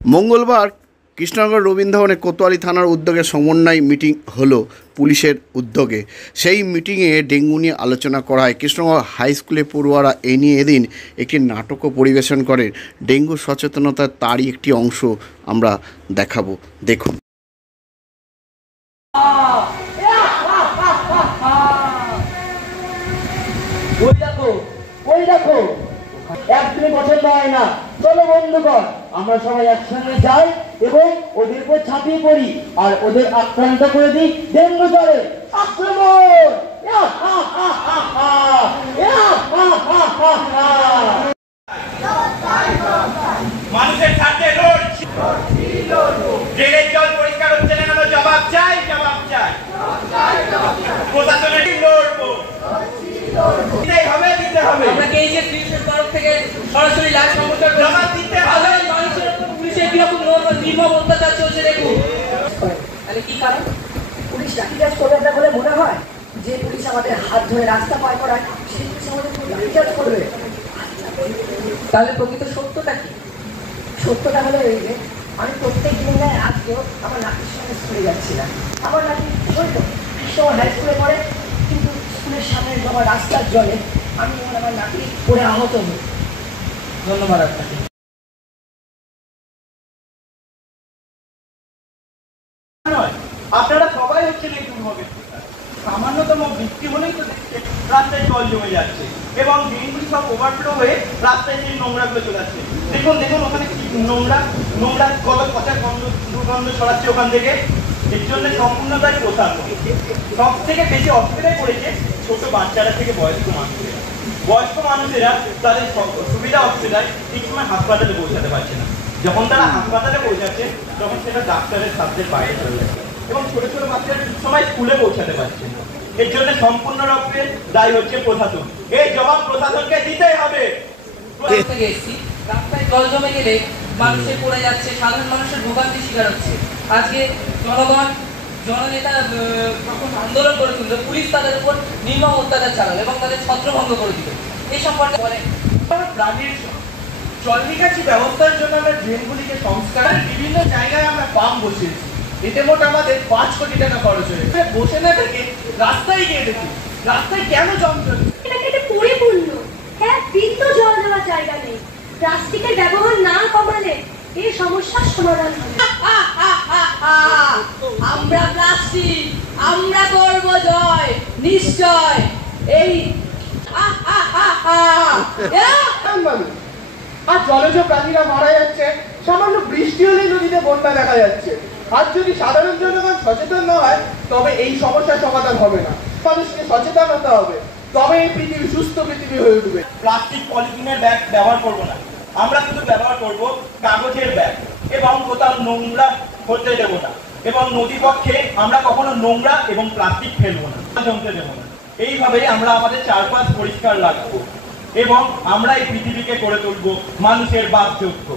মঙ্গলবার কৃষ্ণনগর রবীন্দ্রভবনে কোতোয়ালি থানার উদ্যোগে সমন্বয় মিটিং হলো পুলিশের উদ্যোগে। সেই মিটিংয়ে ডেঙ্গু নিয়ে আলোচনা করা হয়। কৃষ্ণনগর হাই স্কুলে পড়ুয়ারা এই নিয়ে এদিন একটি নাটকও পরিবেশন করেন। ডেঙ্গু সচেতনতার তারই একটি অংশ আমরা দেখাবো, দেখুন। ওই দেখো একদিনে পছন্দ হয় না। চলো বন্ধুগণ, আমরা সবাই একসঙ্গে যাই এবং ওদের উপর ছাপিয়ে পড়ি আর ওদের আক্রান্ত করে দিই ডেঙ্গু জ্বরে। আক্রমণ! মানুষের সাথে ড্রেনের জল পরিষ্কার হচ্ছে না, কেন? জবাব চাই, জবাব চাই। প্রশাসনের লড়বো, দিতেই হবে, দিতে হবে। আমরা কেইজে পুলিশের তরফ থেকে সরাসরি লাশ সম্পর্কে জবাব দিতে হবে। মানুষের উপর পুলিশের কিরকম নির্মম অত্যাচার চলছে দেখুন। তাহলে কি কারণ? পুলিশ লাঠিচার্জ করবে না বলে মনে হয় যে পুলিশ আমাদের হাত ধরে রাস্তা পার করায়, সেই পুলিশ আমাদের লাঠিচার্জ করবে? তাহলে প্রকৃত সত্যটা কি? সত্যটা হলো এই যে আমি প্রত্যেক দিন আজকেও আমার নাতির সঙ্গে স্কুলে যাচ্ছিলাম। আমার নাতি ছোট, কৃষ্ণনগর হাই স্কুলে পড়ে, কিন্তু স্কুলের সামনে আমার রাস্তার জলে আমি আমার নাতি পড়ে আহত হই। ধন্যবাদ আপনাকে। আপনারা সবাই হচ্ছেন এই দুর্ভোগের সামান্যতম বৃষ্টি হলেই তো রাস্তায় জল জমে যাচ্ছে এবং ড্রেনগুলি সব ওভারফ্লো হয়ে রাস্তায় যে নোংরাগুলো চলে যাচ্ছে। দেখুন দেখুন ওখানে কি নোংরা নোংরা কত পচা গন্ধ দুর্গন্ধ ছড়াচ্ছে ওখান থেকে। এর জন্য সম্পূর্ণতাই প্রশাসন। সব থেকে বেশি অসুবিধায় পড়েছে ছোট বাচ্চারা থেকে বয়স্ক মানুষেরা। বয়স্ক মানুষেরা তাদের সুবিধা অসুবিধায় ঠিক সময় হাসপাতালে পৌঁছাতে পারছে না। যখন তারা হাসপাতালে পৌঁছাচ্ছে তখন সেটা ডাক্তারের সাধ্যের বাইরে চলে যাচ্ছে এবং ছোট ছোট বাচ্চারা ঠিক সময় স্কুলে পৌঁছাতে পারছে না। এর জন্য সম্পূর্ণরূপে দায়ী হচ্ছে প্রশাসন। এই জবাব প্রশাসনকে দিতেই হবে। রাস্তায় জল জমে গেলে মানুষের পড়ে যাচ্ছে, সাধারণ মানুষের ভোগান্তির শিকার হচ্ছে। আজকে জনগণ জননেতা যখন আন্দোলন করে তুলল, পুলিশ তাদের উপর নির্মম অত্যাচার চালালো এবং তাদের ছত্রভঙ্গ করে দিল। এই সম্পর্কে বলে প্রাণীর জল নিকাশি ব্যবস্থার জন্য আমরা ড্রেনগুলিকে সংস্কার বিভিন্ন জায়গায় আমরা পাম্প বসিয়েছি। এতে মোট আমাদের 5 কোটি টাকা খরচ হয়েছে। বসে না থেকে রাস্তায় গিয়ে দেখি রাস্তায় কেন জল জমে। এটা পড়ে পড়লো। হ্যাঁ, বিন্দু জল দেওয়ার জায়গা নেই। প্লাস্টিকের ব্যবহার না কমালে এই সমস্যার সমাধান হবে। আমরা প্লাস্টিক, আমরা করব জয় নিশ্চয়। এই আর জলজ প্রাণীরা মারা যাচ্ছে। সামান্য বৃষ্টি হলেই নদীতে বন্যা দেখা যাচ্ছে। আর যদি সাধারণ জনগণ সচেতন না হয় তবে এই সমস্যার সমাধান হবে না। মানুষকে সচেতন হতে হবে, তবে এই পৃথিবী সুস্থ পৃথিবী হয়ে উঠবে। প্লাস্টিক পলিথিনের ব্যাগ ব্যবহার করব না, আমরা শুধু ব্যবহার করব কাগজের ব্যাগ এবং কোথাও নোংরা হতে দেবো না এবং নদী পক্ষে আমরা কখনো নোংরা এবং প্লাস্টিক ফেলবো না, জমতে দেবো না। এইভাবেই আমরা আমাদের চারপাশ পরিষ্কার রাখবো এবং আমরা এই পৃথিবীকে করে তুলবো মানুষের বাসযোগ্য।